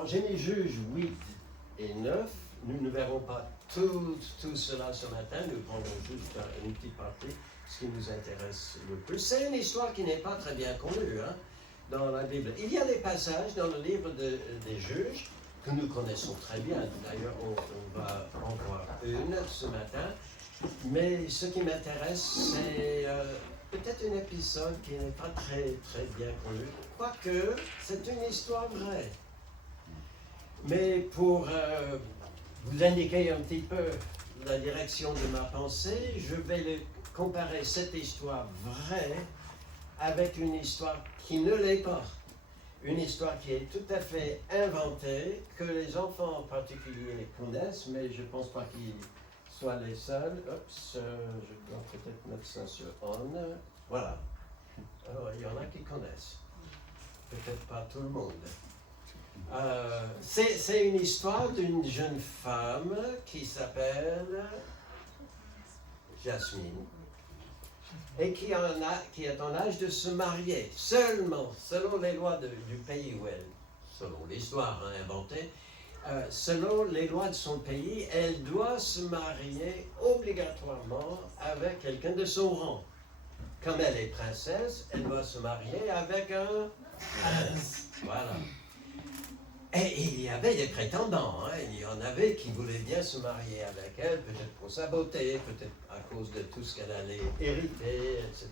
Bon, j'ai mis Juges 8 et 9. Nous ne verrons pas tout cela ce matin. Nous prendrons juste une petite partie, ce qui nous intéresse le plus. C'est une histoire qui n'est pas très bien connue dans la Bible. Il y a des passages dans le livre des Juges que nous connaissons très bien. D'ailleurs, on va en voir une ce matin. Mais ce qui m'intéresse, c'est peut-être un épisode qui n'est pas très bien connu. Quoique, c'est une histoire vraie. Mais pour vous indiquer un petit peu la direction de ma pensée, je vais comparer cette histoire vraie avec une histoire qui ne l'est pas. Une histoire qui est tout à fait inventée, que les enfants en particulier connaissent, mais je ne pense pas qu'ils soient les seuls. Oups, je dois peut-être mettre ça sur on. Voilà. Alors, il y en a qui connaissent. Peut-être pas tout le monde. C'est une histoire d'une jeune femme qui s'appelle Jasmine et qui est en âge de se marier. Seulement, selon les lois du pays où elle, selon l'histoire inventée, selon les lois de son pays, elle doit se marier obligatoirement avec quelqu'un de son rang. Comme elle est princesse, elle doit se marier avec un prince. Voilà. Et il y avait des prétendants, il y en avait qui voulaient bien se marier avec elle, peut-être pour sa beauté, peut-être à cause de tout ce qu'elle allait hériter, etc.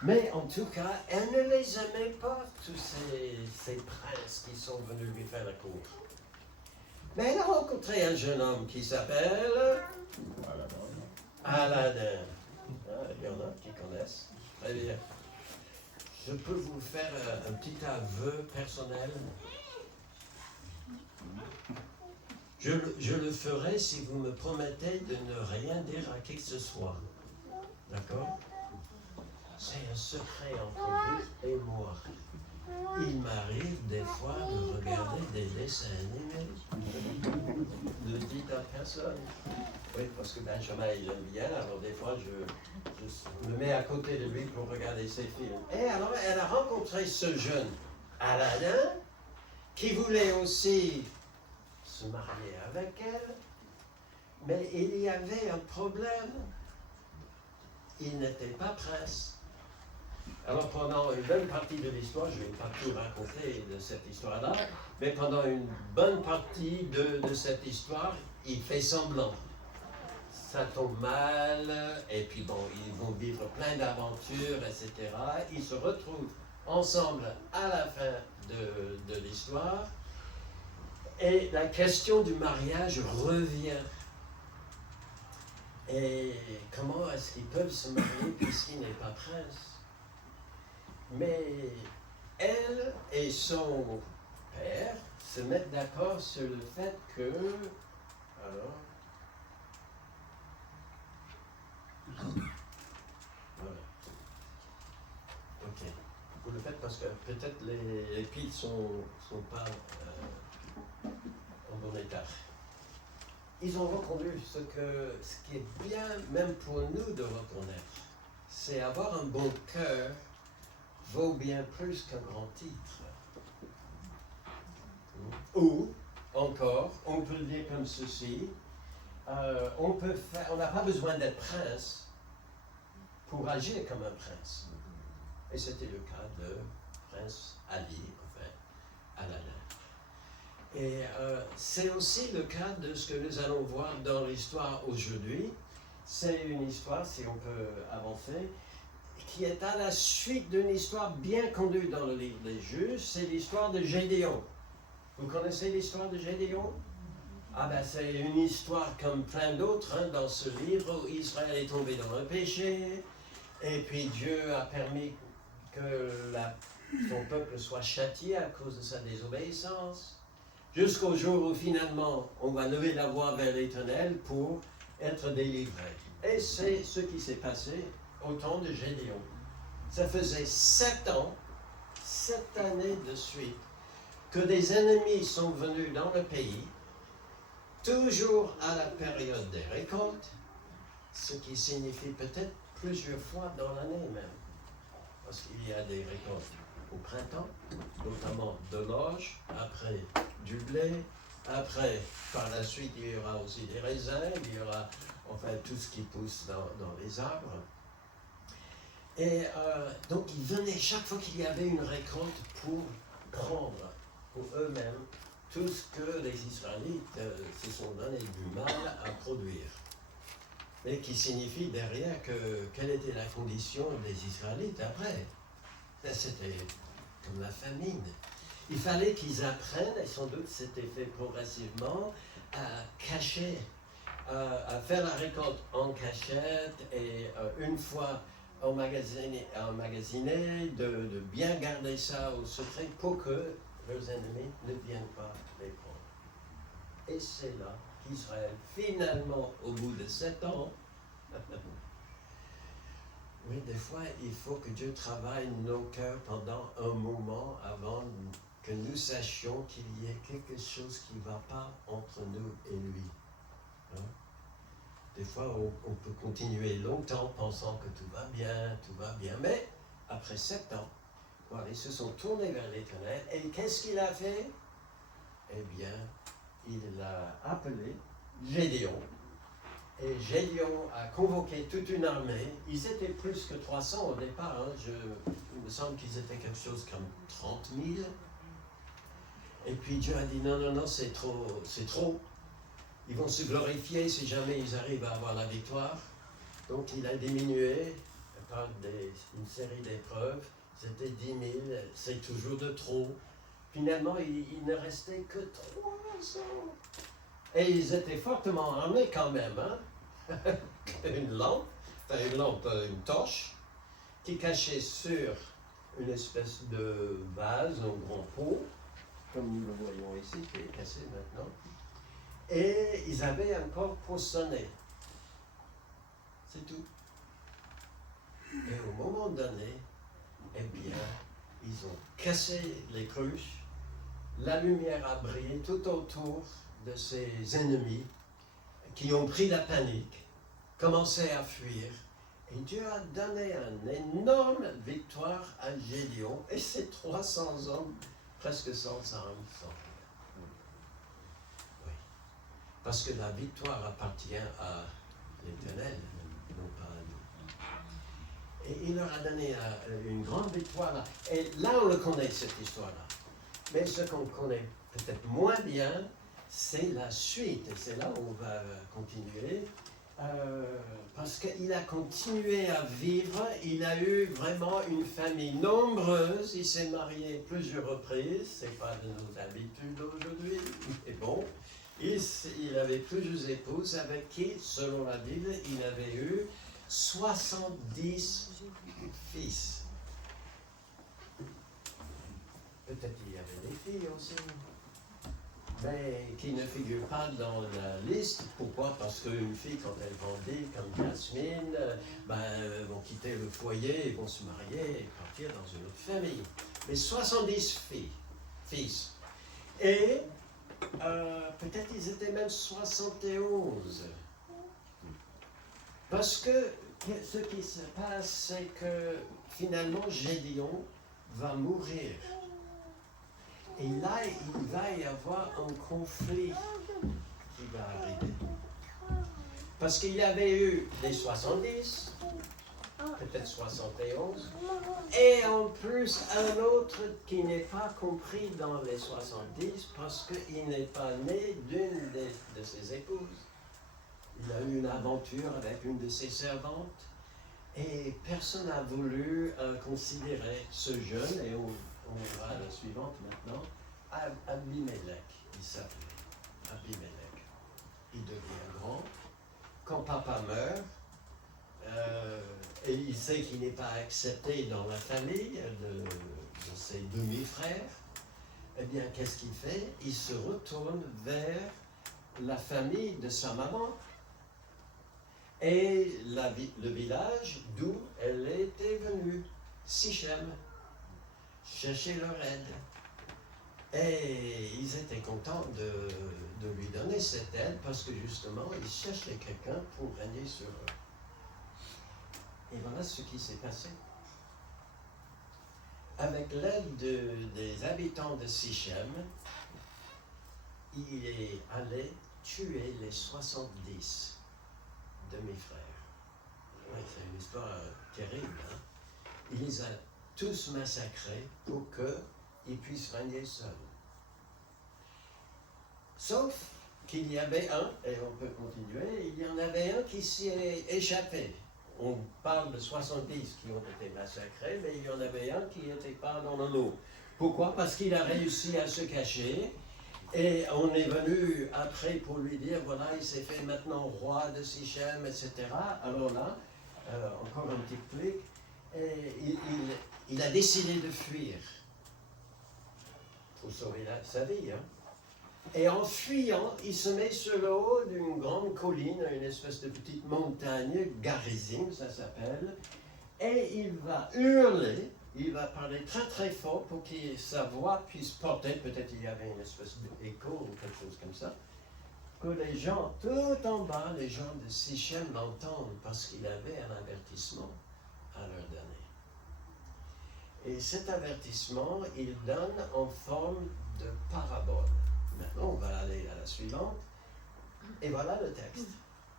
Mais en tout cas, elle ne les aimait pas, tous ces princes qui sont venus lui faire la cour. Mais elle a rencontré un jeune homme qui s'appelle Aladdin. Il y en a qui connaissent. Très bien. Je peux vous faire un petit aveu personnel. Je le ferai si vous me promettez de ne rien dire à qui que ce soit. D'accord? C'est un secret entre vous et moi. Il m'arrive des fois de regarder des dessins animés. Ne dites à personne. Oui, parce que Benjamin, il aime bien, alors des fois, je me mets à côté de lui pour regarder ses films. Et alors, elle a rencontré ce jeune Aladdin qui voulait aussi se marier avec elle, mais il y avait un problème. Il n'était pas prince. Alors pendant une bonne partie de l'histoire, je ne vais pas tout raconter de cette histoire-là, mais pendant une bonne partie de cette histoire, il fait semblant. Ça tombe mal, et puis bon, ils vont vivre plein d'aventures, etc. Ils se retrouvent ensemble à la fin de l'histoire. Et la question du mariage revient. Et comment est-ce qu'ils peuvent se marier puisqu'il n'est pas prince? Mais elle et son père se mettent d'accord sur le fait que... Alors... Voilà. Ok. Vous le faites parce que peut-être les piles sont pas en bon état. Ils ont reconnu ce qui est bien, même pour nous, de reconnaître. C'est avoir un bon cœur vaut bien plus qu'un grand titre. Ou, encore, on peut le dire comme ceci, on n'a pas besoin d'être prince pour agir comme un prince. Et c'était le cas de Prince Ali, enfin, Aladdin. Et c'est aussi le cas de ce que nous allons voir dans l'histoire aujourd'hui. C'est une histoire, si on peut avancer, qui est à la suite d'une histoire bien connue dans le livre des Juges. C'est l'histoire de Gédéon. Vous connaissez l'histoire de Gédéon? Ah ben c'est une histoire comme plein d'autres dans ce livre où Israël est tombé dans le péché, et puis Dieu a permis que son peuple soit châtié à cause de sa désobéissance. Jusqu'au jour où finalement on va lever la voix vers l'Éternel pour être délivré. Et c'est ce qui s'est passé au temps de Gédéon. Ça faisait 7 ans, 7 années de suite, que des ennemis sont venus dans le pays, toujours à la période des récoltes, ce qui signifie peut-être plusieurs fois dans l'année même, parce qu'il y a des récoltes. au printemps, notamment de l'orge, après du blé, après, par la suite, il y aura aussi des raisins, il y aura enfin tout ce qui pousse dans les arbres. Et donc ils venaient chaque fois qu'il y avait une récolte pour prendre pour eux-mêmes tout ce que les Israélites se sont donné du mal à produire. Mais qui signifie derrière quelle était la condition des Israélites après. C'était comme la famine. Il fallait qu'ils apprennent, et sans doute c'était fait progressivement, à cacher, à faire la récolte en cachette et une fois emmagasiné, de bien garder ça au secret pour que leurs ennemis ne viennent pas les prendre. Et c'est là qu'Israël, finalement, au bout de 7 ans, oui, des fois, il faut que Dieu travaille nos cœurs pendant un moment avant que nous sachions qu'il y ait quelque chose qui ne va pas entre nous et lui. Hein? Des fois, on peut continuer longtemps pensant que tout va bien, mais après 7 ans, voilà, ils se sont tournés vers l'Éternel, et qu'est-ce qu'il a fait? Eh bien, il a appelé Gédéon, et Gédéon a convoqué toute une armée. Ils étaient plus que 300 au départ, hein. Il me semble qu'ils étaient quelque chose comme 30 000. Et puis Dieu a dit non, c'est trop. Ils vont se glorifier si jamais ils arrivent à avoir la victoire. Donc il a diminué par une série d'épreuves. C'était 10 000, c'est toujours de trop. Finalement, il ne restait que 300. Et ils étaient fortement armés quand même. Hein? une torche, qui cachait sur une espèce de vase, un grand pot, comme nous le voyons ici, qui est cassé maintenant. Et ils avaient encore pour sonner. C'est tout. Et au moment donné, eh bien, ils ont cassé les cruches, la lumière a brillé tout autour de ces ennemis qui ont pris la panique, commencé à fuir, et Dieu a donné une énorme victoire à Gédéon et ses 300 hommes, presque sans armes, sans rien. Oui. Parce que la victoire appartient à l'Éternel, non pas à nous. Et il leur a donné une grande victoire là. Et là, on le connaît, cette histoire-là. Mais ce qu'on connaît peut-être moins bien, c'est la suite. Et c'est là où on va continuer. Parce qu'il a continué à vivre, il a eu vraiment une famille nombreuse, il s'est marié plusieurs reprises, c'est pas de nos habitudes aujourd'hui, mais bon, il avait plusieurs épouses avec qui, selon la Bible, il avait eu 70 fils. Peut-être il y avait des filles aussi, mais qui ne figurent pas dans la liste. Pourquoi? Parce qu'une fille, quand elle grandit, comme Jasmine, vont quitter le foyer, et vont se marier et partir dans une autre famille. Mais 70 fils. Et peut-être ils étaient même 71. Parce que ce qui se passe, c'est que finalement Gédéon va mourir. Et là, il va y avoir un conflit qui va arriver. Parce qu'il y avait eu les 70, peut-être 71, et en plus un autre qui n'est pas compris dans les 70 parce qu'il n'est pas né d'une de ses épouses. Il a eu une aventure avec une de ses servantes et personne n'a voulu considérer ce jeune, et on va à la suivante maintenant. Abimelech, il s'appelait Abimelech. Il devient grand. Quand papa meurt, et il sait qu'il n'est pas accepté dans la famille de ses demi-frères, eh bien, qu'est-ce qu'il fait? Il se retourne vers la famille de sa maman et le village d'où elle était venue, Sichem, chercher leur aide. Et ils étaient contents de lui donner cette aide parce que justement, ils cherchaient quelqu'un pour régner sur eux. Et voilà ce qui s'est passé. avec l'aide des habitants de Sichem, il est allé tuer les 70 de mes frères. Oui, c'est une histoire terrible. Hein? Il les a tous massacrés pour qu'ils puissent régner seuls. Sauf qu'il y avait un, et on peut continuer, il y en avait un qui s'y est échappé. On parle de 70 qui ont été massacrés, mais il y en avait un qui n'était pas dans le lot. Pourquoi? Parce qu'il a réussi à se cacher. Et on est venu après pour lui dire, voilà, il s'est fait maintenant roi de Sichem, etc. Alors là, encore un petit clic, et il a décidé de fuir pour sauver sa vie. Hein. Et en fuyant, il se met sur le haut d'une grande colline, une espèce de petite montagne, Garizim ça s'appelle, et il va hurler, il va parler très très fort pour que sa voix puisse porter, peut-être il y avait une espèce d'écho ou quelque chose comme ça, que les gens, tout en bas, les gens de Sichem l'entendent parce qu'il avait un avertissement à leur donner. Et cet avertissement, il donne en forme de parabole. Maintenant, on va aller à la suivante. Et voilà le texte.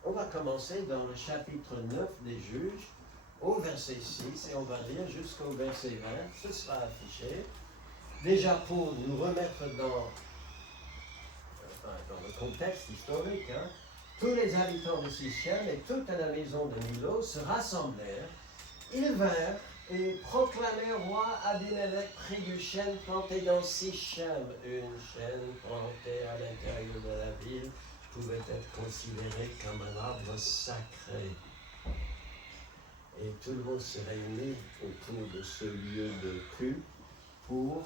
On va commencer dans le chapitre 9 des Juges, au verset 6, et on va lire jusqu'au verset 20. Ce sera affiché. Déjà pour nous remettre dans le contexte historique, hein, tous les habitants de Sichem et toute la maison de Milo se rassemblèrent. Ils vinrent et proclamèrent roi Abimelech près du chêne planté dans Sichem. Une chaîne plantée à l'intérieur de la ville pouvait être considérée comme un arbre sacré. Et tout le monde se réunit autour de ce lieu de culte pour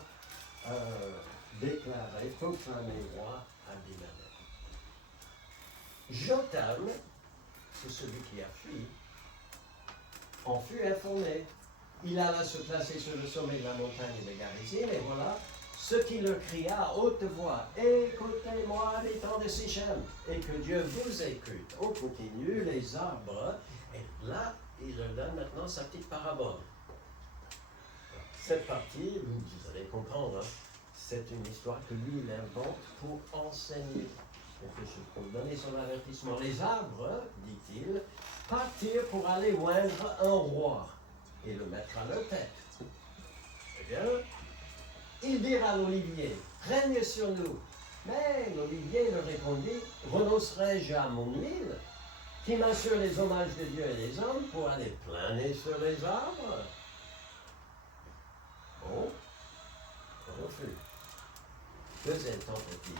déclarer, proclamer roi Abimelech. Jotham, c'est celui qui a fui, en fut informé. Il alla se placer sur le sommet de la montagne de Garizim, et voilà ce qu'il leur cria à haute voix. Écoutez-moi, habitants de Sichem, et que Dieu vous écoute. On continue les arbres, et là, il leur donne maintenant sa petite parabole. Cette partie, vous allez comprendre, hein, c'est une histoire que lui, il invente pour enseigner quelque chose, pour donner son avertissement. Les arbres, dit-il, partirent pour aller oindre un roi et le mettre à leur tête. Eh bien, ils dirent à l'olivier, règne sur nous. Mais l'olivier leur répondit, renoncerai-je à mon huile, qui m'assure les hommages de Dieu et des hommes, pour aller planer sur les arbres? Bon, refus. Deuxième tentative.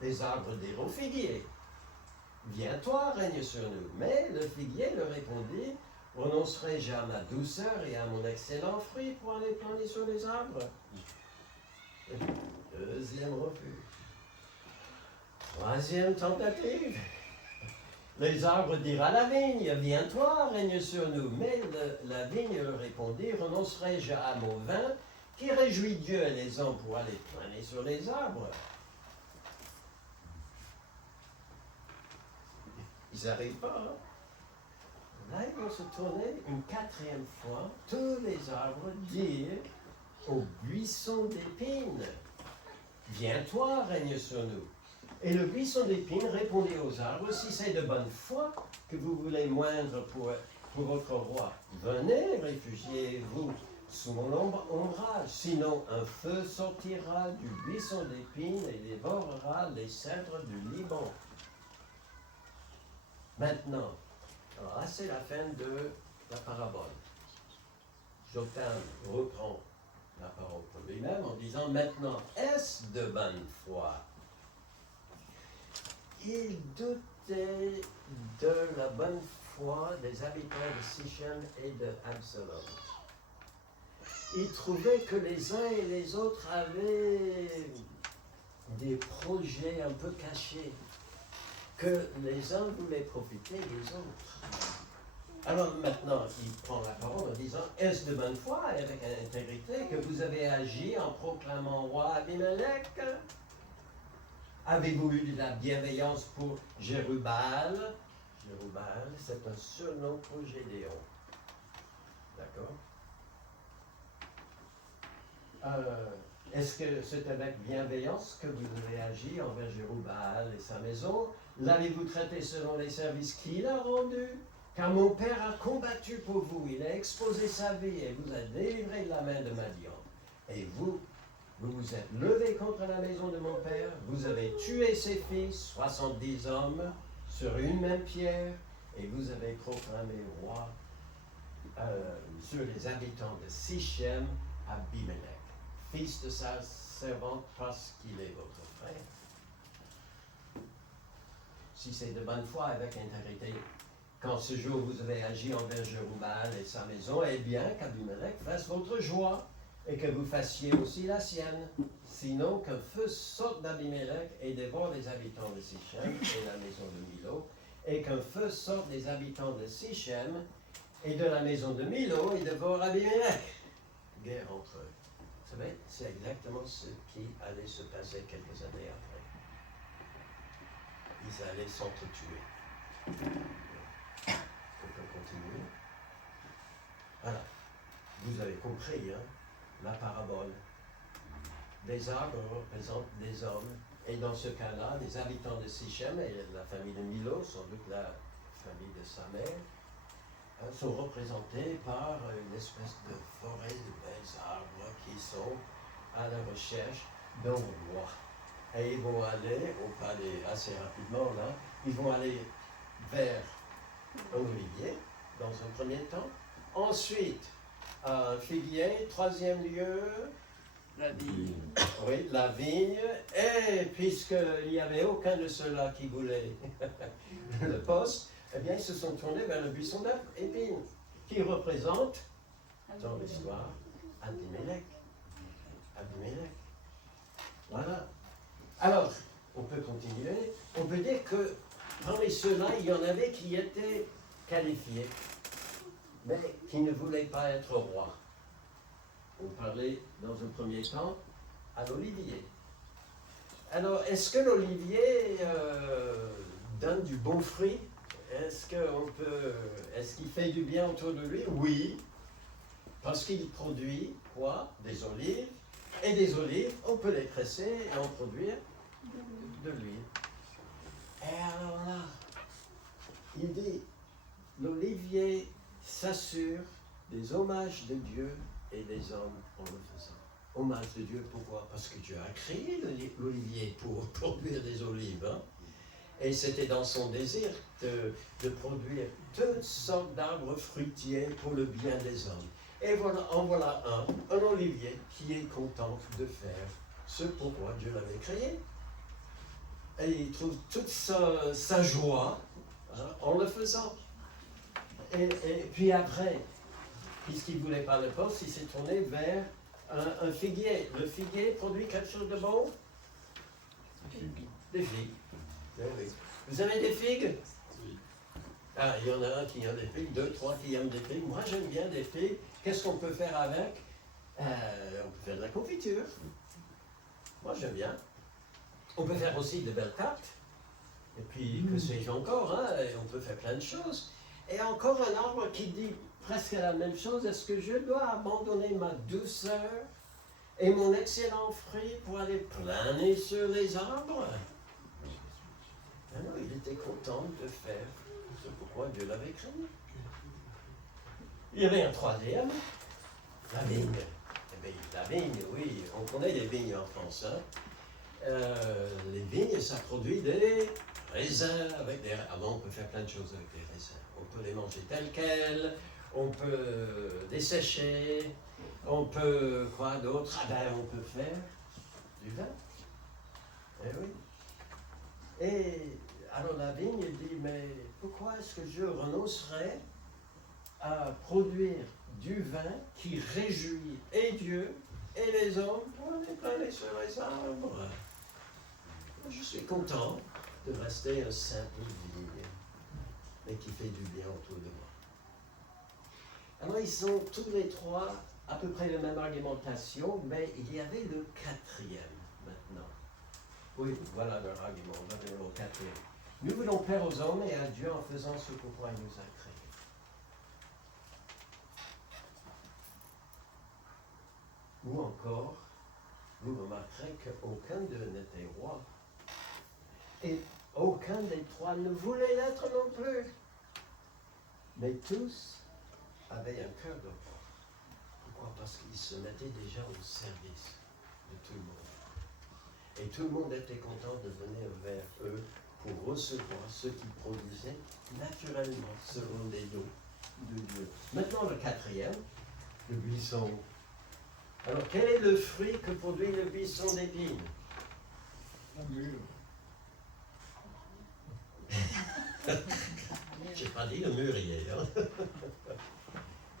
Les arbres dirent au figuier, viens-toi, règne sur nous. Mais le figuier leur répondit, renoncerai-je à ma douceur et à mon excellent fruit pour aller planer sur les arbres? Deuxième refus. Troisième tentative. Les arbres dirent à la vigne, viens-toi, règne sur nous. Mais la vigne leur répondit, renoncerai-je à mon vin qui réjouit Dieu et les hommes pour aller planer sur les arbres? Ils n'arrivent pas, hein? Là, ils vont se tourner une quatrième fois. Tous les arbres dirent au buisson d'épines, viens-toi, règne sur nous. Et le buisson d'épines répondit aux arbres, si c'est de bonne foi que vous voulez moindre pour votre roi, venez, réfugiez-vous sous mon ombrage. Sinon, un feu sortira du buisson d'épines et dévorera les cèdres du Liban. Maintenant, alors là, c'est la fin de la parabole. Jotham reprend la parole pour lui-même en disant, maintenant, est-ce de bonne foi? Il doutait de la bonne foi des habitants de Sichem et de Absalom. Il trouvait que les uns et les autres avaient des projets un peu cachés, que les uns voulaient profiter des autres. Alors maintenant, il prend la parole en disant, est-ce de bonne foi et avec intégrité que vous avez agi en proclamant roi Abimelech? Avez-vous eu de la bienveillance pour Jérubbaal? Jérubbaal, c'est un surnom pour Gédéon. D'accord? est-ce que c'est avec bienveillance que vous avez agi envers Jérubaal et sa maison? L'avez-vous traité selon les services qu'il a rendus? Car mon père a combattu pour vous, il a exposé sa vie et vous a délivré de la main de Madian. Et vous vous êtes levé contre la maison de mon père, vous avez tué ses fils, 70 hommes, sur une même pierre, et vous avez proclamé roi sur les habitants de Sichem, Abimelech, fils de sa servante, parce qu'il est votre frère. Si c'est de bonne foi, avec intégrité, quand ce jour vous avez agi envers Jérubaal et sa maison, eh bien qu'Abimelech fasse votre joie, et que vous fassiez aussi la sienne. Sinon, qu'un feu sorte d'Abimelech et dévore les habitants de Sichem et la maison de Milo, et qu'un feu sorte des habitants de Sichem et de la maison de Milo et dévore Abimelech. Guerre entre eux. Vous savez, c'est exactement ce qui allait se passer quelques années après. Ils allaient s'entretuer. On peut continuer. Voilà. Vous avez compris, hein, la parabole. Les arbres représentent des hommes. Et dans ce cas-là, les habitants de Sichem et la famille de Milo, sans doute la famille de sa mère, sont représentés par une espèce de forêt de belles arbres qui sont à la recherche d'un roi. Et ils vont aller, on peut aller assez rapidement là, ils vont aller vers un olivier, dans un premier temps. Ensuite, un figuier, troisième lieu. La vigne. Oui, la vigne. Et puisqu'il n'y avait aucun de ceux-là qui voulait le poste, eh bien, ils se sont tournés vers le buisson d'épines, qui représente, dans l'histoire, Abimelech. Abimelech. Voilà. Alors, on peut continuer. On peut dire que parmi ceux-là, il y en avait qui étaient qualifiés, mais qui ne voulaient pas être rois. On parlait dans un premier temps à l'olivier. Alors, est-ce que l'olivier donne du bon fruit? Est-ce qu'il fait du bien autour de lui? Oui, parce qu'il produit quoi? Des olives. Et des olives, on peut les presser et en produire de l'huile. Et alors là, il dit, l'olivier s'assure des hommages de Dieu et des hommes en le faisant. Hommage de Dieu, pourquoi? Parce que Dieu a créé l'olivier pour produire des olives. Hein? Et c'était dans son désir de produire toutes sortes d'arbres fruitiers pour le bien des hommes. Et voilà, en voilà un olivier qui est content de faire ce pourquoi Dieu l'avait créé. Et il trouve toute sa joie, hein, en le faisant. Et puis après, puisqu'il ne voulait pas le poste, il s'est tourné vers un figuier. Le figuier produit quelque chose de bon? Des figues. Oui. Vous avez des figues? Oui. Ah, il y en a un qui aime des figues, 2, 3 qui aiment des figues. Moi, j'aime bien des figues. Qu'est-ce qu'on peut faire avec? On peut faire de la confiture. Moi, j'aime bien. On peut faire aussi de belles cartes. Et puis, que sais-je encore, hein? Et on peut faire plein de choses. Et encore un arbre qui dit presque la même chose. Est-ce que je dois abandonner ma douceur et mon excellent fruit pour aller planer sur les arbres? Ah non, il était content de faire ce pourquoi Dieu l'avait créé. Il y avait un troisième, la vigne. Eh bien, la vigne, oui, on connaît les vignes en France. Hein? Les vignes, ça produit des raisins avec des... Avant, on peut faire plein de choses avec des raisins. On peut les manger tels quels, on peut dessécher, on peut, quoi d'autre? Ah ben, on peut faire du vin. Eh oui. Et alors la vigne, il dit, mais pourquoi est-ce que je renoncerais à produire du vin qui réjouit et Dieu et les hommes pour aller planer sur les arbres? Je suis content de rester un simple vigne, mais qui fait du bien autour de moi. Alors ils sont tous les trois à peu près la même argumentation, mais il y avait le quatrième maintenant. Oui, voilà leur argument, on va venir au quatrième. Nous voulons plaire aux hommes et à Dieu en faisant ce pourquoi il nous a créés. ou encore, vous remarquerez qu'aucun d'eux n'était roi. Et aucun des trois ne voulait l'être non plus. Mais tous avaient un cœur de roi. Pourquoi? Parce qu'ils se mettaient déjà au service de tout le monde. Et tout le monde était content de venir vers eux pour recevoir ce qu'ils produisaient naturellement selon les dons de Dieu. Maintenant le quatrième, le buisson. Alors quel est le fruit que produit le buisson d'épines? La mûre. J'ai pas dit le mûrier. Hein?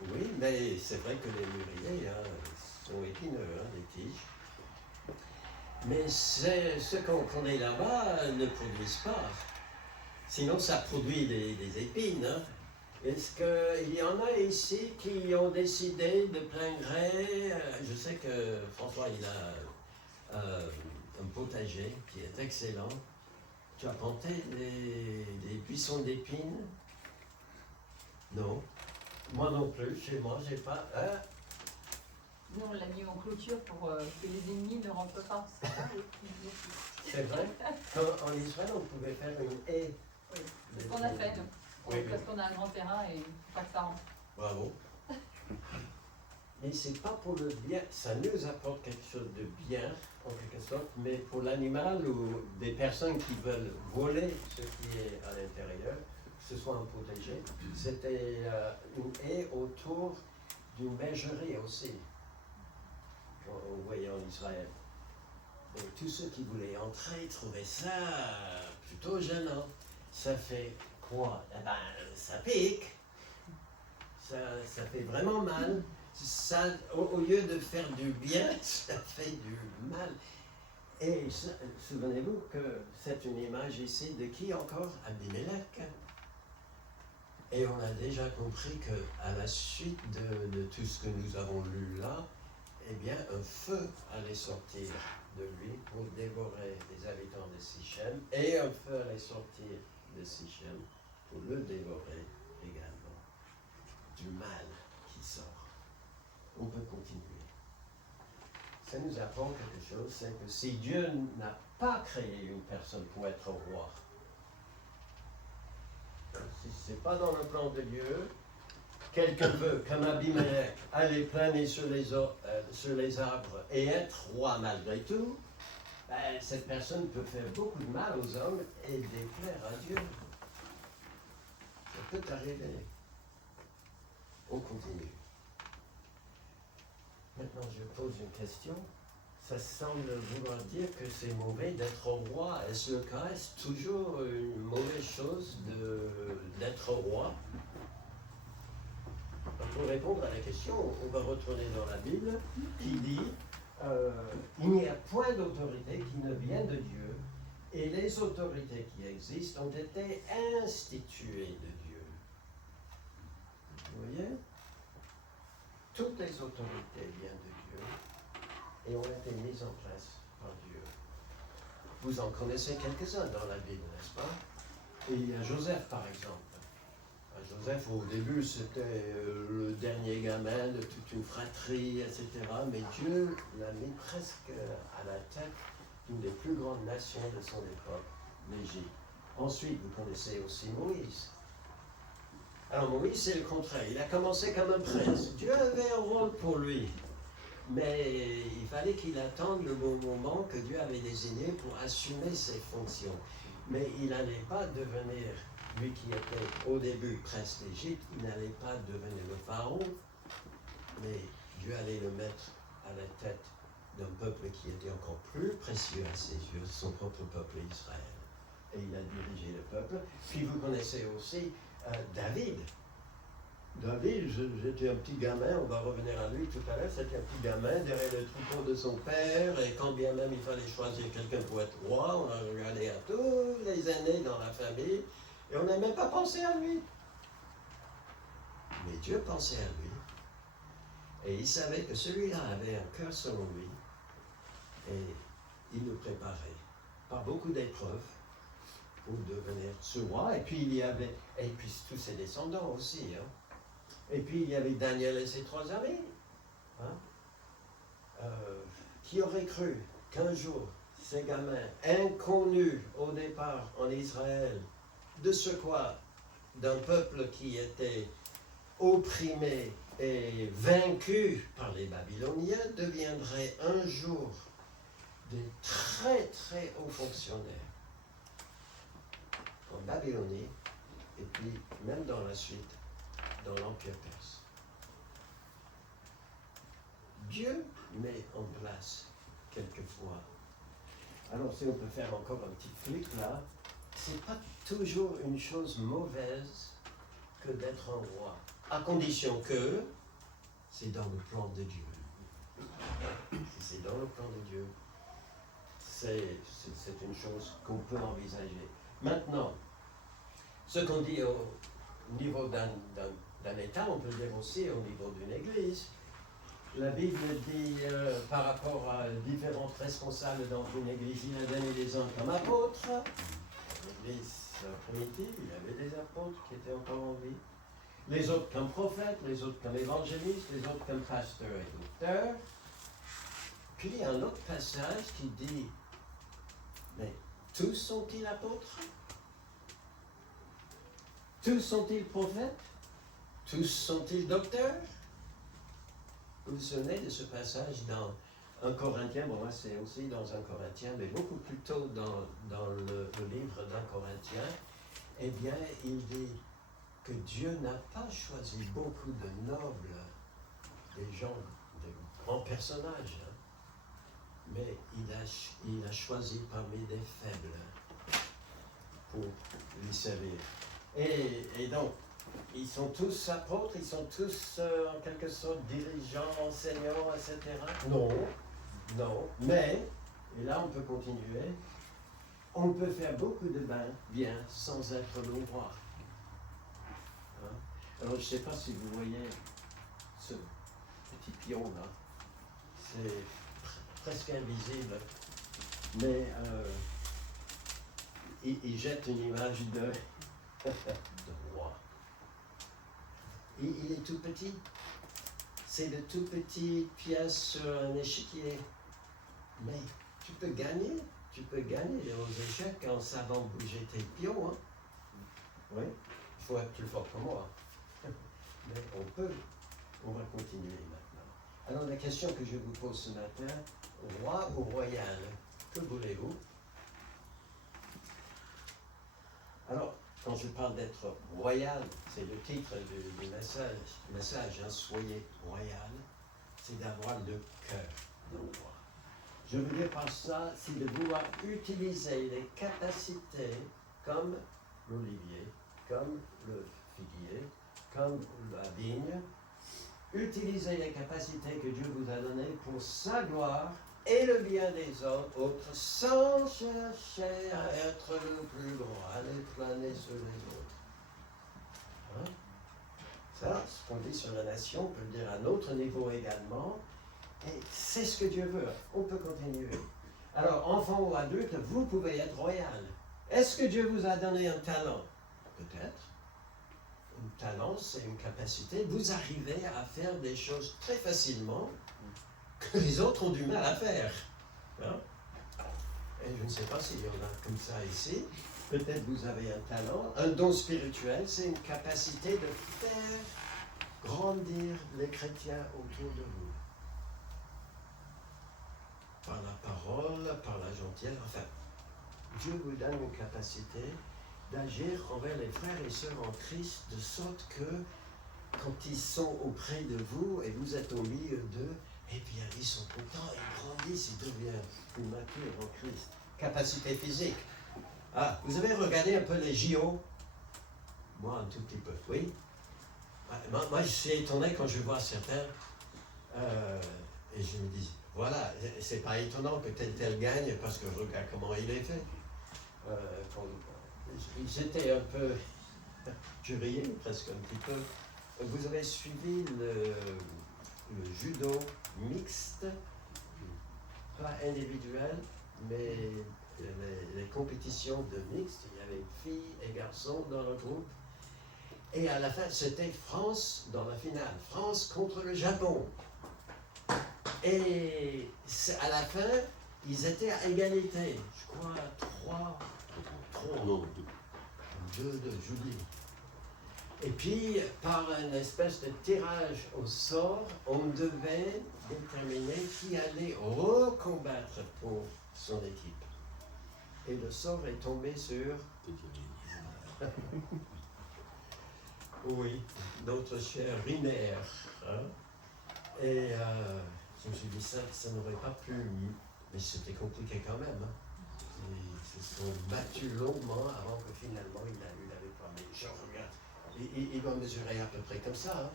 Oui, mais c'est vrai que les mûriers sont épineux, les tiges. Mais ce qu'on connaît là-bas ne produisent pas. Sinon, ça produit des épines. Hein? Est-ce qu'il y en a ici qui ont décidé de plein gré? Je sais que François, il a un potager qui est excellent. Tu as planté des buissons d'épines? Non. Moi non plus, chez moi, j'ai pas. Hein? Nous, on l'a mis en clôture pour que les ennemis ne rentrent pas. C'est vrai? En Israël, on pouvait faire une haie. Oui, c'est ce qu'on a fait, nous. Oui, Parce qu'on a un grand terrain et il ne faut pas que ça rentre. Bravo. Mais c'est pas pour le bien, ça nous apporte quelque chose de bien, en quelque sorte, mais pour l'animal ou des personnes qui veulent voler ce qui est à l'intérieur, que ce soit un potager, c'était une haie autour d'une bergerie aussi, qu'on voyait en Israël. Et tous ceux qui voulaient entrer trouvaient ça plutôt gênant. Ça fait quoi? Eh ben, ça pique. Ça fait vraiment mal. Ça, au lieu de faire du bien, ça fait du mal. Et souvenez-vous que c'est une image ici de qui encore? Abimelech. Et on a déjà compris qu'à la suite de tout ce que nous avons lu là, eh bien, un feu allait sortir de lui pour dévorer les habitants de Sichem, et un feu allait sortir de Sichem pour le dévorer également. Du mal qui sort. On peut continuer. Ça nous apprend quelque chose, c'est que si Dieu n'a pas créé une personne pour être roi, si ce n'est pas dans le plan de Dieu, quelqu'un veut, comme Abimelech, aller planer sur les arbres et être roi malgré tout, ben, cette personne peut faire beaucoup de mal aux hommes et déplaire à Dieu. Ça peut arriver. On continue. Maintenant, je pose une question. Ça semble vouloir dire que c'est mauvais d'être roi. Est-ce le cas? Est-ce toujours une mauvaise chose d'être roi? Pour répondre à la question, on va retourner dans la Bible qui dit il n'y a point d'autorité qui ne vient de Dieu, et les autorités qui existent ont été instituées de Dieu. Vous voyez? Toutes les autorités viennent de Dieu et ont été mises en place par Dieu. Vous en connaissez quelques-uns dans la Bible, n'est-ce pas? Et il y a Joseph, par exemple. Joseph, au début, c'était le dernier gamin de toute une fratrie, etc. Mais Dieu l'a mis presque à la tête d'une des plus grandes nations de son époque, l'Égypte. Ensuite, vous connaissez aussi Moïse. Alors Moïse, c'est le contraire. Il a commencé comme un prince. Dieu avait un rôle pour lui. Mais il fallait qu'il attende le bon moment que Dieu avait désigné pour assumer ses fonctions. Mais il n'allait pas devenir, lui qui était au début prince d'Égypte, il n'allait pas devenir le pharaon, mais Dieu allait le mettre à la tête d'un peuple qui était encore plus précieux à ses yeux, son propre peuple Israël. Et il a dirigé le peuple. Puis vous connaissez aussi David. David, j'étais un petit gamin, on va revenir à lui tout à l'heure, c'était un petit gamin derrière le troupeau de son père, et quand bien même il fallait choisir quelqu'un pour être roi, on a regardé à tous les aînés dans la famille, et on n'a même pas pensé à lui. Mais Dieu pensait à lui, et il savait que celui-là avait un cœur selon lui, et il le préparait par beaucoup d'épreuves pour devenir ce roi, et puis il y avait, et puis tous ses descendants aussi, hein. Et puis il y avait Daniel et ses 3 amis. Hein? Qui aurait cru qu'un jour, ces gamins inconnus au départ en Israël, de ce quoi, d'un peuple qui était opprimé et vaincu par les Babyloniens, deviendraient un jour des très très hauts fonctionnaires en Babylonie et puis même dans la suite dans l'Empire perse. Dieu met en place quelquefois. Alors si on peut faire encore un petit flic là, c'est pas toujours une chose mauvaise que d'être un roi, à condition que c'est dans le plan de Dieu. Si c'est dans le plan de Dieu, c'est une chose qu'on peut envisager. Maintenant, ce qu'on dit au niveau d'un État, on peut le dire aussi au niveau d'une Église. La Bible dit par rapport à différents responsables dans une Église, il a donné les uns comme apôtres. L'Église primitive, il y avait des apôtres qui étaient encore en vie. Les autres comme prophètes, les autres comme évangélistes, les autres comme pasteurs et docteurs. Puis il y a un autre passage qui dit, mais tous sont-ils apôtres? Tous sont-ils prophètes? Tous sont-ils docteurs? Vous vous souvenez de ce passage dans 1 Corinthien, bon moi c'est aussi dans 1 Corinthien, mais beaucoup plus tôt dans le livre d'1 Corinthien, eh bien il dit que Dieu n'a pas choisi beaucoup de nobles, des gens, de grands personnages, hein, mais il a choisi parmi des faibles pour lui servir. Et donc, ils sont tous apôtres, ils sont tous en quelque sorte dirigeants, enseignants, etc. Non, non, mais, et là on peut continuer, on peut faire beaucoup de bien sans être le roi. Hein? Alors je ne sais pas si vous voyez ce petit pion là, c'est presque invisible, mais il jette une image de roi. Il est tout petit. C'est de tout petites pièces sur un échiquier. Mais tu peux gagner aux échecs en savant bouger tes pions. Hein? Oui, il faut être plus fort que moi. Mais on va continuer maintenant. Alors la question que je vous pose ce matin, roi ou royal, que voulez-vous? Alors, quand je parle d'être royal, c'est le titre du message, hein, soyez royal, c'est d'avoir le cœur d'un roi. Je veux dire par ça, c'est de vouloir utiliser les capacités comme l'olivier, comme le figuier, comme la vigne, utiliser les capacités que Dieu vous a données pour sa gloire et le bien des autres, sans chercher à être le plus grand, à aller planer sur les autres. Hein? Ça, ce qu'on dit sur la nation, on peut le dire à un autre niveau également, et c'est ce que Dieu veut. On peut continuer. Alors, enfant ou adulte, vous pouvez être royal. Est-ce que Dieu vous a donné un talent? Peut-être. Un talent, c'est une capacité. Vous arrivez à faire des choses très facilement que les autres ont du mal à faire. Hein? Et je ne sais pas s'il y en a comme ça ici. Peut-être vous avez un talent. Un don spirituel, c'est une capacité de faire grandir les chrétiens autour de vous. Par la parole, par la gentillesse, enfin, Dieu vous donne une capacité d'agir envers les frères et sœurs en Christ, de sorte que quand ils sont auprès de vous et vous êtes au milieu d'eux, eh bien, ils sont contents, ils grandissent, ils deviennent plus matures en Christ. Capacité physique. Ah, vous avez regardé un peu les JO? Moi, un tout petit peu, oui. Moi, je suis étonné quand je vois certains, et je me dis, voilà, c'est pas étonnant que tel gagne, parce que je regarde comment il est fait. J'étais un peu, je riais presque un petit peu. Vous avez suivi le judo mixte, pas individuel, mais les compétitions de mixte, il y avait filles et garçons dans le groupe. Et à la fin, c'était France dans la finale, France contre le Japon. Et à la fin, ils étaient à égalité. Je crois 3, Non, 2, j'oublie. Et puis, par une espèce de tirage au sort, on devait déterminer qui allait recombattre pour son équipe. Et le sort est tombé sur, oui, notre cher Riner. Hein? Et je me suis dit, ça n'aurait pas pu, mais c'était compliqué quand même. Hein? Ils se sont battus longuement avant que finalement il a eu la victoire. Mais je regarde, il va mesurer à peu près comme ça.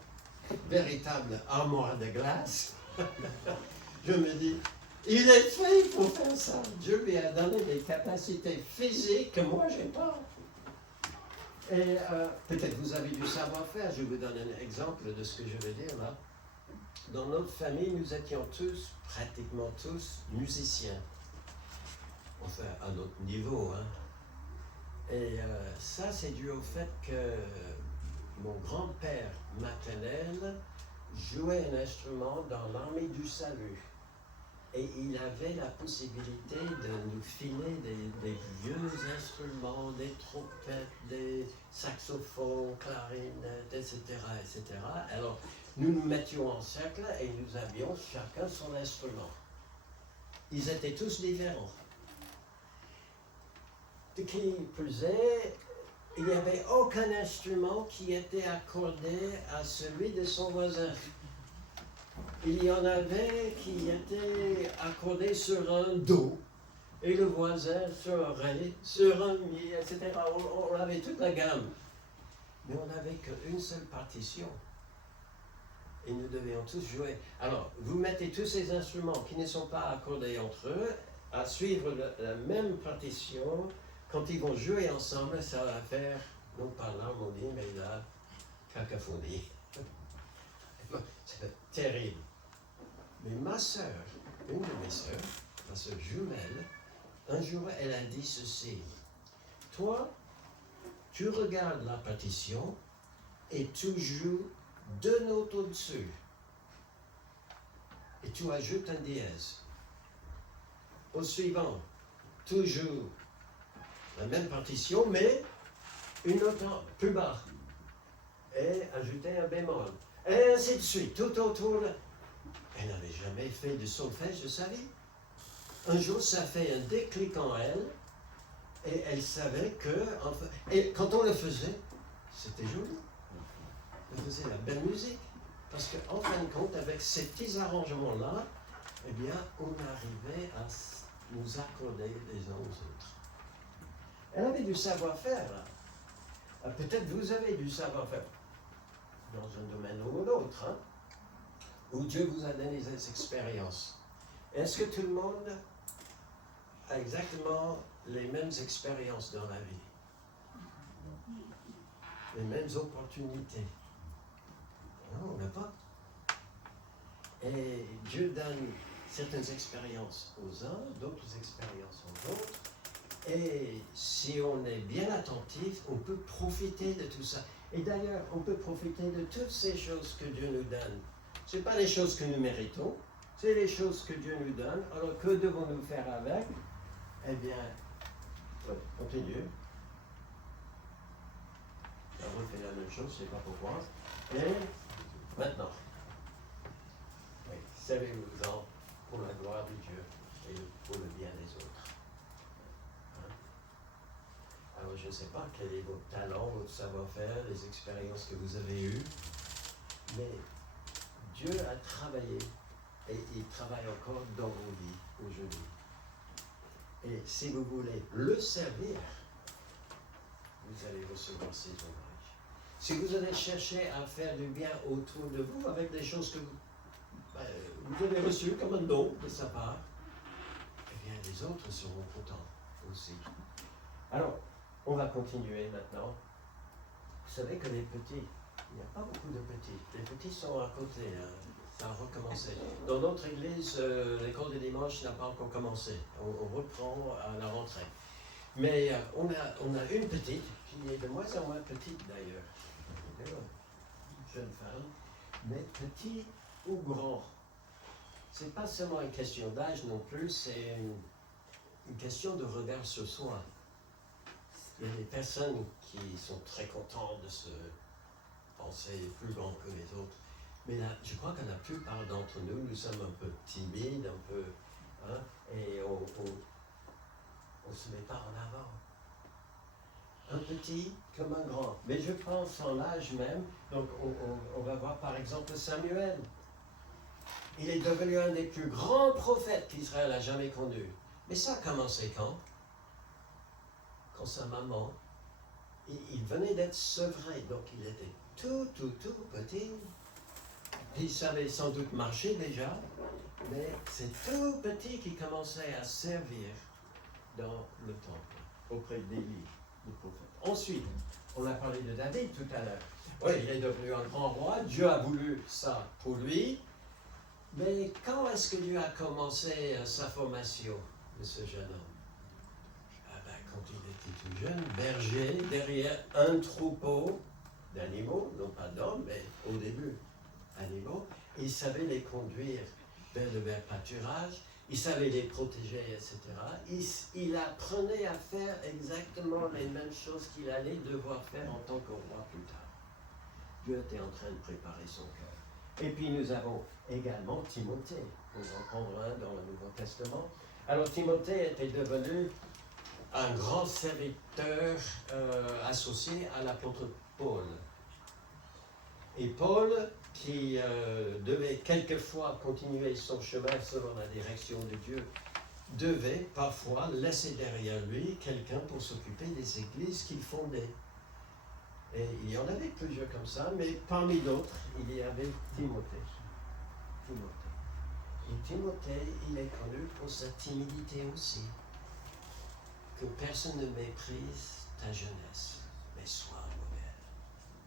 Hein? Véritable armoire de glace. Je me dis, il est fait pour faire ça. Dieu lui a donné des capacités physiques que moi je n'ai pas. Et peut-être vous avez du savoir-faire. Je vous donne un exemple de ce que je veux dire là. Dans notre famille, nous étions tous, pratiquement tous, musiciens. Enfin, à notre niveau. Hein. Et ça, c'est dû au fait que mon grand-père maternel jouait un instrument dans l'armée du salut. Et il avait la possibilité de nous filer des vieux instruments, des trompettes, des saxophones, clarinettes, etc., etc. Alors, nous nous mettions en cercle et nous avions chacun son instrument. Ils étaient tous différents. Ce qui plus est, il n'y avait aucun instrument qui était accordé à celui de son voisin. Il y en avait qui étaient accordés sur un do, et le voisin sur un ré, sur un mi, etc. On avait toute la gamme. Mais on n'avait qu'une seule partition. Et nous devions tous jouer. Alors, vous mettez tous ces instruments qui ne sont pas accordés entre eux à suivre la même partition. Quand ils vont jouer ensemble, ça va faire, non pas l'harmonie, mais la cacophonie. C'est terrible. Mais ma sœur, une de mes sœurs, ma sœur jumelle, un jour, elle a dit ceci. Toi, tu regardes la partition et tu joues 2 notes au-dessus. Et tu ajoutes un dièse. Au suivant, tu joues la même partition, mais une note plus bas. Et ajouter un bémol. Et ainsi de suite, tout autour. Elle n'avait jamais fait de solfège de sa vie. Un jour, ça fait un déclic en elle, et elle savait que, enfin, et quand on le faisait, c'était joli. On faisait la belle musique. Parce qu'en fin de compte, avec ces petits arrangements-là, eh bien, on arrivait à nous accorder les uns aux autres. Elle avait du savoir-faire, là. Peut-être vous avez du savoir-faire dans un domaine ou l'autre, hein, où Dieu vous a donné des expériences. Est-ce que tout le monde a exactement les mêmes expériences dans la vie? Les mêmes opportunités? Non, on n'a pas. Et Dieu donne certaines expériences aux uns, d'autres expériences aux autres. Et si on est bien attentif, on peut profiter de tout ça. Et d'ailleurs, on peut profiter de toutes ces choses que Dieu nous donne. Ce n'est pas les choses que nous méritons, c'est les choses que Dieu nous donne. Alors que devons-nous faire avec? Eh bien, continue. On refait la même chose, je ne sais pas pourquoi. Et maintenant, oui, servez-vous-en pour la gloire de Dieu et pour le bien des autres. Hein? Alors, je ne sais pas quel est votre talent, votre savoir-faire, les expériences que vous avez eues, mais Dieu a travaillé et il travaille encore dans vos vies aujourd'hui. Et si vous voulez le servir, vous allez recevoir ses hommages. Si vous allez chercher à faire du bien autour de vous avec des choses que vous avez reçues comme un don de sa part, eh bien les autres seront contents aussi. Alors, on va continuer maintenant. Vous savez que les petits, il n'y a pas beaucoup de petits. Les petits sont à côté, hein. Ça a recommencé. Dans notre église, l'école de dimanche n'a pas encore commencé. On reprend à la rentrée. Mais on a une petite, qui est de moins en moins petite d'ailleurs. Une jeune femme, mais petit ou grand. c'est pas seulement une question d'âge non plus, c'est une question de regard sur soi. Il y a des personnes qui sont très contentes de se penser plus grand que les autres. Mais là, je crois que la plupart d'entre nous, nous sommes un peu timides, un peu, hein, et on ne se met pas en avant. Un petit comme un grand. Mais je pense en l'âge même, donc on va voir par exemple Samuel. Il est devenu un des plus grands prophètes qu'Israël a jamais connu. Mais ça a commencé quand? Quand sa maman, il venait d'être sevré, donc il était tout petit. Il savait sans doute marcher déjà, mais c'est tout petit qui commençait à servir dans le temple, auprès d'Élie, le prophète. Ensuite, on a parlé de David tout à l'heure. Oui, il est devenu un grand roi, Dieu a voulu ça pour lui, mais quand est-ce que Dieu a commencé sa formation de ce jeune homme? Ah ben, quand il était tout jeune, berger, derrière un troupeau d'animaux, non pas d'hommes, mais au début, animaux. Il savait les conduire vers le vert pâturage, il savait les protéger, etc. Il apprenait à faire exactement les mêmes choses qu'il allait devoir faire en tant que roi plus tard. Dieu était en train de préparer son cœur. Et puis nous avons également Timothée, on en prendre un dans le Nouveau Testament. Alors Timothée était devenu un grand serviteur associé à l'apôtre Paul. Et Paul, qui devait quelquefois continuer son chemin selon la direction de Dieu, devait parfois laisser derrière lui quelqu'un pour s'occuper des églises qu'il fondait. Et il y en avait plusieurs comme ça, mais parmi d'autres, il y avait Timothée. Et Timothée, il est connu pour sa timidité aussi. Que personne ne méprise ta jeunesse, mais sois un modèle.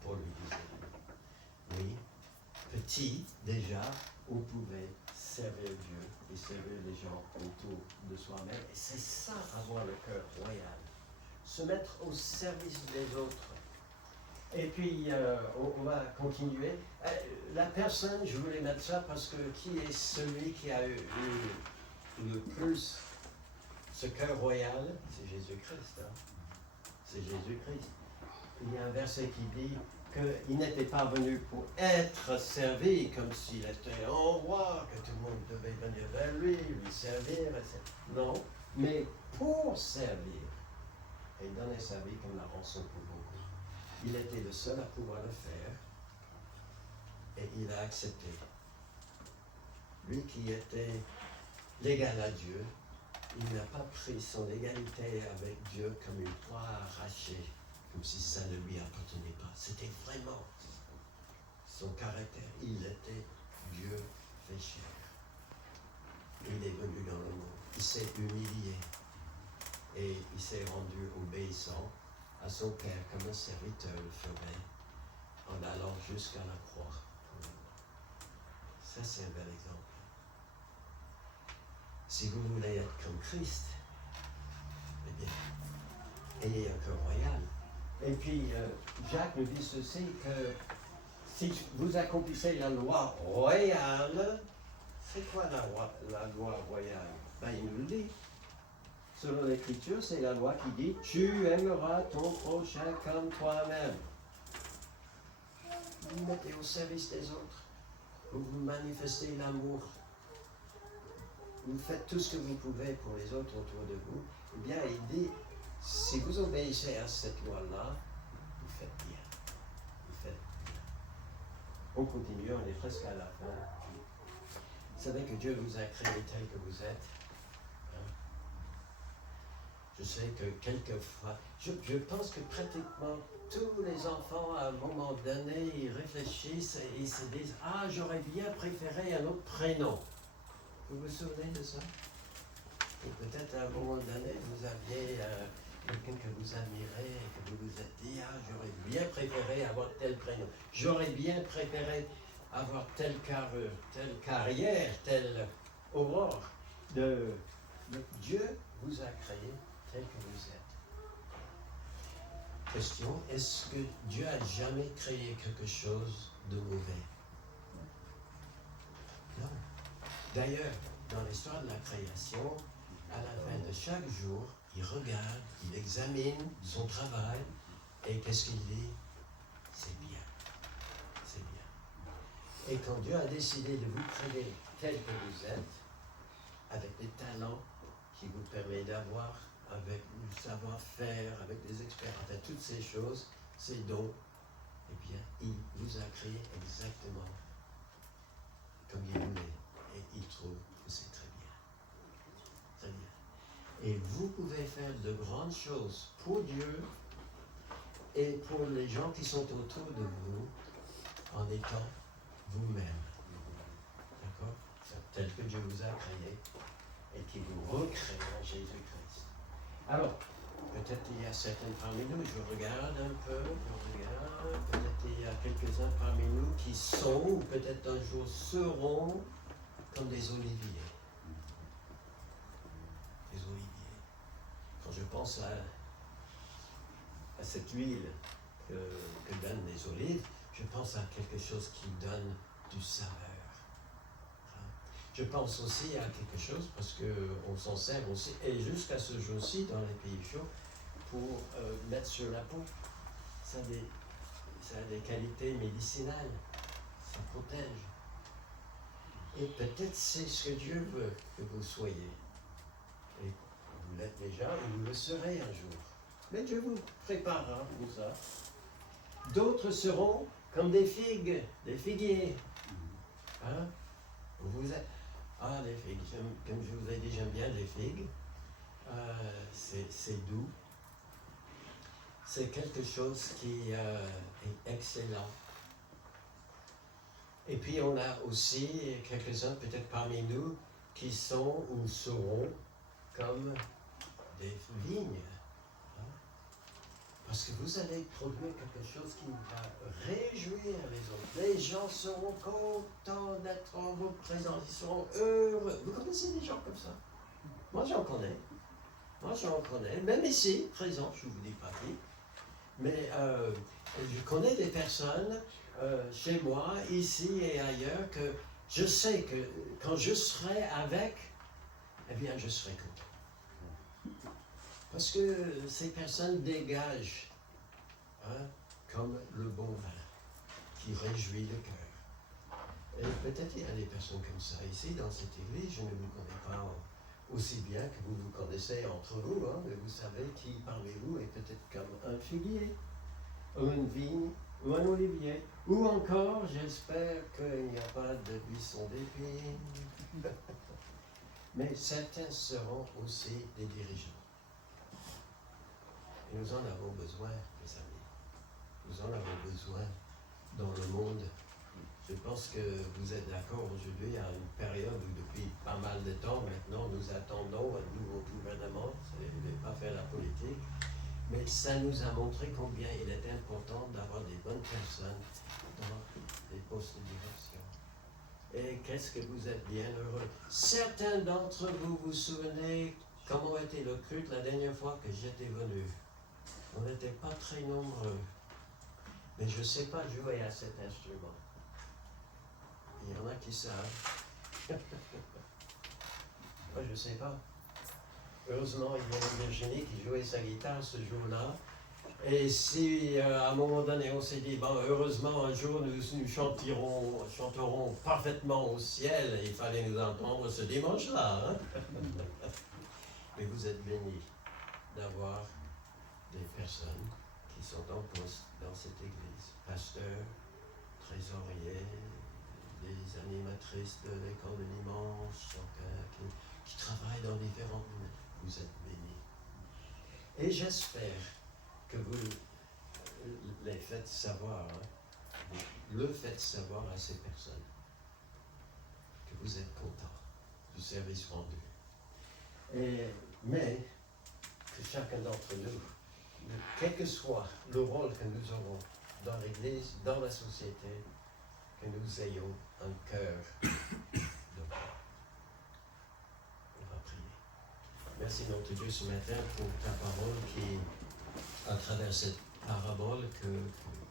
Paul lui disait. Oui, petit déjà, on pouvait servir Dieu et servir les gens autour de soi-même. Et c'est ça, avoir le cœur royal. Se mettre au service des autres. Et puis, on va continuer. La personne, je voulais mettre ça parce que qui est celui qui a eu le plus ce cœur royal? C'est Jésus-Christ. Hein? C'est Jésus-Christ. Il y a un verset qui dit qu'il n'était pas venu pour être servi comme s'il était un roi, que tout le monde devait venir vers lui servir, etc. Non, mais pour servir et donner sa vie comme la rançon pour beaucoup. Il était le seul à pouvoir le faire et il a accepté. Lui qui était l'égal à Dieu, il n'a pas pris son égalité avec Dieu comme une proie arrachée, comme si ça ne lui appartenait pas. C'était vraiment son caractère. Il était Dieu fait chair. Il est venu dans le monde. Il s'est humilié et il s'est rendu obéissant à son Père comme un serviteur le ferait en allant jusqu'à la croix. Ça, c'est un bel exemple. Si vous voulez être comme Christ, eh bien, ayez un cœur royal. Et puis, Jacques nous dit ceci, que si vous accomplissez la loi royale, c'est quoi la loi royale? Ben, il nous le dit. Selon l'Écriture, c'est la loi qui dit « Tu aimeras ton prochain comme toi-même ». Vous vous mettez au service des autres. Vous manifestez l'amour. Vous faites tout ce que vous pouvez pour les autres autour de vous. Eh bien, il dit, si vous obéissez à cette loi-là, vous faites bien. Vous faites bien. On continue, on est presque à la fin. Vous savez que Dieu vous a créé tel que vous êtes. Je sais que quelquefois, je pense que pratiquement tous les enfants, à un moment donné, ils réfléchissent et ils se disent « Ah, j'aurais bien préféré un autre prénom. » Vous vous souvenez de ça? Ou peut-être à un moment donné, vous aviez quelqu'un que vous admirez et que vous vous êtes dit « Ah, j'aurais bien préféré avoir tel prénom. J'aurais bien préféré avoir telle carrure, telle carrière, telle aurore. » Dieu vous a créé tel que vous êtes. Question, est-ce que Dieu a jamais créé quelque chose de mauvais? Non. D'ailleurs, dans l'histoire de la création, à la fin de chaque jour, il regarde, il examine son travail, et qu'est-ce qu'il dit? C'est bien. C'est bien. Et quand Dieu a décidé de vous créer tel que vous êtes, avec des talents qui vous permettent d'avoir, avec du savoir-faire, avec des expériences, toutes ces choses, ces dons, eh bien, il vous a créé exactement comme il voulait. Et il trouve que c'est très bien. Très bien. Et vous pouvez faire de grandes choses pour Dieu et pour les gens qui sont autour de vous en étant vous-même. D'accord? Tel que Dieu vous a créé et qui vous recrée en Jésus-Christ. Alors, peut-être il y a certains parmi nous, je regarde un peu, peut-être il y a quelques-uns parmi nous qui sont, ou peut-être un jour seront, comme des oliviers. Des oliviers. Quand je pense à cette huile que donnent les olives, je pense à quelque chose qui donne du saveur. Je pense aussi à quelque chose, parce qu'on s'en sert aussi, et jusqu'à ce jour-ci, dans les pays chauds, pour mettre sur la peau. Ça a des qualités médicinales. Ça protège. Et peut-être c'est ce que Dieu veut que vous soyez. Et vous l'êtes déjà, et vous le serez un jour. Mais Dieu vous préparera pour ça. D'autres seront comme des figues, des figuiers. Hein? Vous êtes... Ah, les figues, comme je vous ai dit, j'aime bien les figues. C'est doux. C'est quelque chose qui est excellent. Et puis on a aussi quelques-uns peut-être parmi nous qui sont ou seront comme des vignes. Parce que vous allez produire quelque chose qui va réjouir les autres. Les gens seront contents d'être en votre présence. Ils seront heureux. Vous connaissez des gens comme ça? Moi, j'en connais. Même ici, présent, je ne vous dis pas qui. Mais je connais des personnes chez moi, ici et ailleurs, que je sais que quand je serai avec, eh bien, je serai content. Parce que ces personnes dégagent comme le bon vin qui réjouit le cœur. Et peut-être il y a des personnes comme ça ici dans cette église, je ne vous connais pas aussi bien que vous vous connaissez entre vous, mais vous savez qui parmi vous est peut-être comme un figuier, ou une vigne, ou un olivier, ou encore, j'espère qu'il n'y a pas de buisson d'épines. Mais certains seront aussi des dirigeants. Et nous en avons besoin, mes amis. Nous en avons besoin dans le monde. Je pense que vous êtes d'accord aujourd'hui à une période où depuis pas mal de temps maintenant, nous attendons un nouveau gouvernement. Je ne vais pas faire la politique. Mais ça nous a montré combien il est important d'avoir des bonnes personnes dans les postes de direction. Et qu'est-ce que vous êtes bien heureux. Certains d'entre vous vous souvenez comment était le culte la dernière fois que j'étais venu. On n'était pas très nombreux. Mais je ne sais pas jouer à cet instrument. Il y en a qui savent. Moi, je ne sais pas. Heureusement, il y avait Virginie qui jouait sa guitare ce jour-là. Et si à un moment donné on s'est dit, bon, heureusement un jour nous chanterons parfaitement au ciel, il fallait nous entendre ce dimanche-là. Hein? Mais vous êtes bénis d'avoir des personnes qui sont en poste dans cette église. Pasteurs, trésoriers, des animatrices de l'école de dimanche, qui travaillent dans différents domaines. Vous êtes bénis. Et j'espère que vous les faites savoir, le faites savoir à ces personnes, que vous êtes contents du service rendu. Mais que chacun d'entre nous, quel que soit le rôle que nous aurons dans l'Église, dans la société, que nous ayons un cœur de paix. On va prier. Merci notre Dieu ce matin pour ta parole qui, à travers cette parabole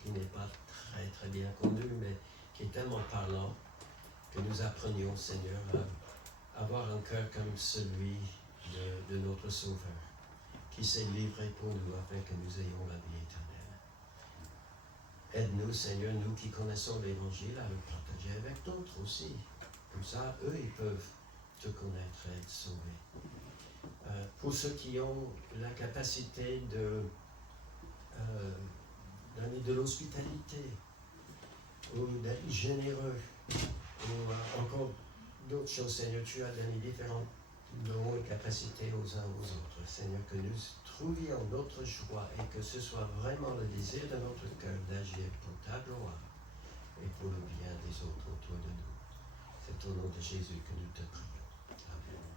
qui n'est pas très très bien connue, mais qui est tellement parlant, que nous apprenions, Seigneur, avoir un cœur comme celui de notre Sauveur, qui s'est livré pour nous afin que nous ayons la vie éternelle. Aide-nous, Seigneur, nous qui connaissons l'Évangile, à le partager avec d'autres aussi. Comme ça, eux, ils peuvent te connaître et être sauvés. Pour ceux qui ont la capacité de donner de l'hospitalité, ou d'être généreux, ou encore d'autres choses, Seigneur, tu as donné différents dons et capacités aux uns aux autres. Seigneur, que nous trouvions notre joie et que ce soit vraiment le désir de notre cœur d'agir pour ta gloire et pour le bien des autres autour de nous. C'est au nom de Jésus que nous te prions. Amen.